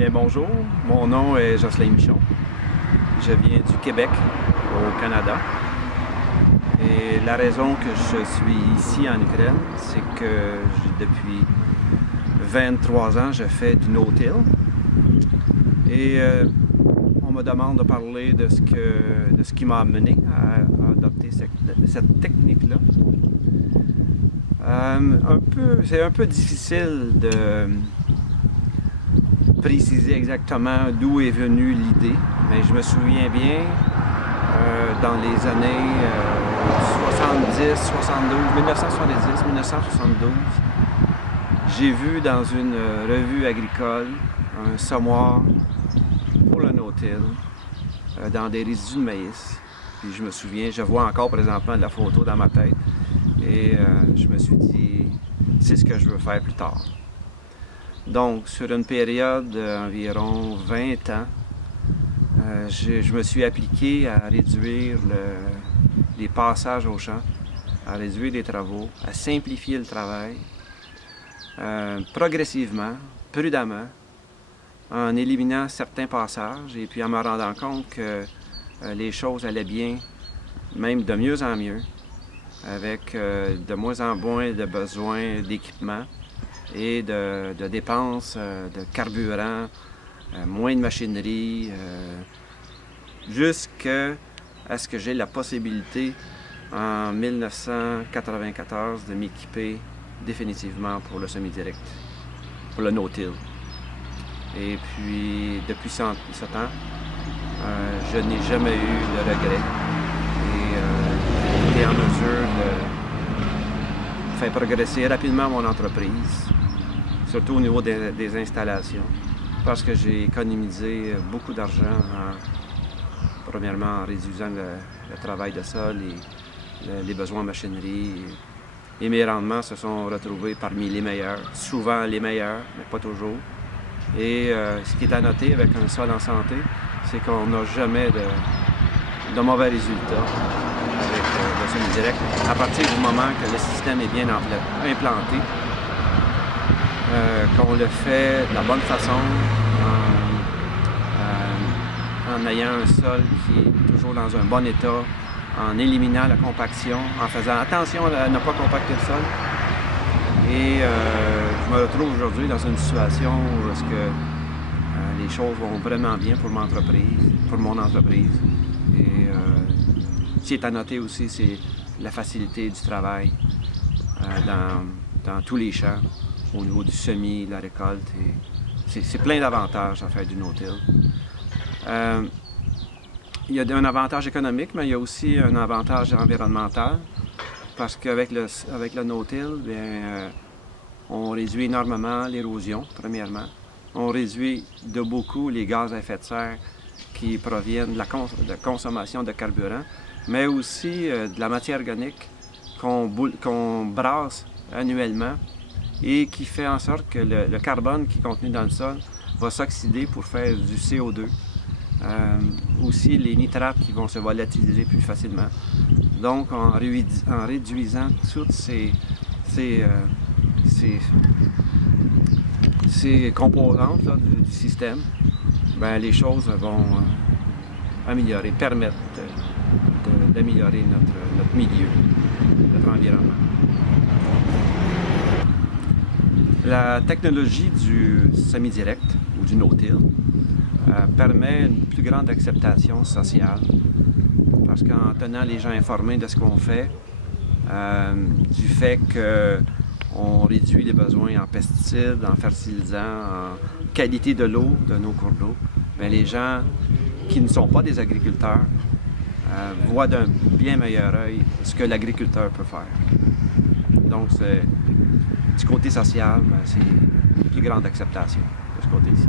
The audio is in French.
Bien, bonjour. Mon nom est Jocelyn Michon. Je viens du Québec, au Canada. Et la raison que je suis ici en Ukraine, c'est que depuis 23 ans, je fais du no-till. Et on me demande de parler de ce qui m'a amené à adopter cette technique-là. C'est un peu difficile de préciser exactement d'où est venue l'idée, mais je me souviens bien, dans les années 70, 72, 1970, 1972, j'ai vu dans une revue agricole un semoir pour le no-till dans des résidus de maïs. Puis je me souviens, je vois encore présentement la photo dans ma tête et je me suis dit, c'est ce que je veux faire plus tard. Donc, sur une période d'environ 20 ans, je me suis appliqué à réduire les passages au champ, à réduire les travaux, à simplifier le travail, progressivement, prudemment, en éliminant certains passages et puis en me rendant compte que les choses allaient bien, même de mieux en mieux, avec de moins en moins de besoins d'équipement et de dépenses de carburant, moins de machinerie, jusqu'à ce que j'ai la possibilité en 1994 de m'équiper définitivement pour le semi-direct, pour le no-till. Et puis depuis ce temps, je n'ai jamais eu de regrets et j'ai été en mesure de faire progresser rapidement mon entreprise, surtout au niveau des installations, parce que j'ai économisé beaucoup d'argent, premièrement en réduisant le travail de sol et les besoins en machinerie. Et mes rendements se sont retrouvés parmi les meilleurs, souvent les meilleurs, mais pas toujours. Et ce qui est à noter avec un sol en santé, c'est qu'on n'a jamais de mauvais résultats avec le semi-direct à partir du moment que le système est bien implanté. Qu'on le fait de la bonne façon, en ayant un sol qui est toujours dans un bon état, en éliminant la compaction, en faisant attention à ne pas compacter le sol. Et je me retrouve aujourd'hui dans une situation où est-ce que les choses vont vraiment bien pour mon entreprise. Et ce qui est à noter aussi, c'est la facilité du travail dans tous les champs, au niveau du semis, de la récolte. C'est plein d'avantages à faire du no-till. Il y a un avantage économique, mais il y a aussi un avantage environnemental, parce qu'avec le no-till, on réduit énormément l'érosion, premièrement. On réduit de beaucoup les gaz à effet de serre qui proviennent de la consommation de carburant, mais aussi de la matière organique qu'on brasse annuellement et qui fait en sorte que le carbone qui est contenu dans le sol va s'oxyder pour faire du CO2. Aussi les nitrates qui vont se volatiliser plus facilement. Donc en réduisant toutes ces composantes là, du système, les choses vont permettre d'améliorer notre milieu, notre environnement. La technologie du semi-direct ou du no-till permet une plus grande acceptation sociale parce qu'en tenant les gens informés de ce qu'on fait, du fait qu'on réduit les besoins en pesticides, en fertilisants, en qualité de l'eau de nos cours d'eau, les gens qui ne sont pas des agriculteurs voient d'un bien meilleur œil ce que l'agriculteur peut faire. Donc, du côté social, c'est une plus grande acceptation de ce côté-ci.